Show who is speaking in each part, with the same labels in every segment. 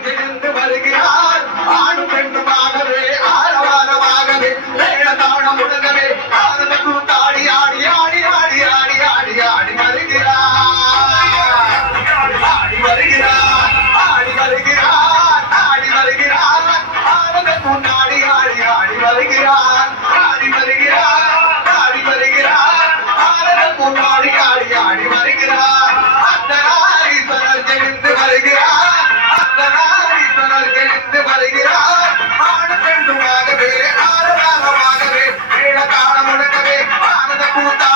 Speaker 1: கிழந்து வருகிறார். ஆணும் பெண்ணுமா Yeah.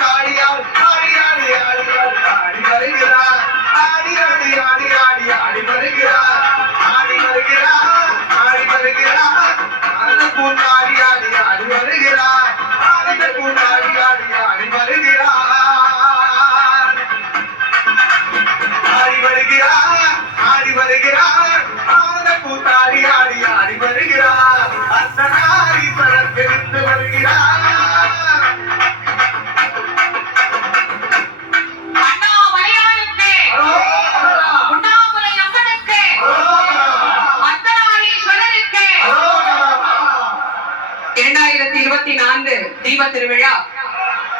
Speaker 1: தாடியால் ஆடி ஆடி ஆடி ஆடி வருகிறார். ஆடி ஆடி ஆடி ஆடி ஆடி வருகிறார். ஆடி வருகிறார் ஆடி வருகிறார். அந்த பூந்தாடி ஆடி ஆடி வருகிறார். அந்த பூந்தாடி ஆடி ஆடி வருகிறார். ஆடி வருகிறார் ஆடி வருகிறார். அந்த பூத்தாடி ஆடி
Speaker 2: திருவிழா.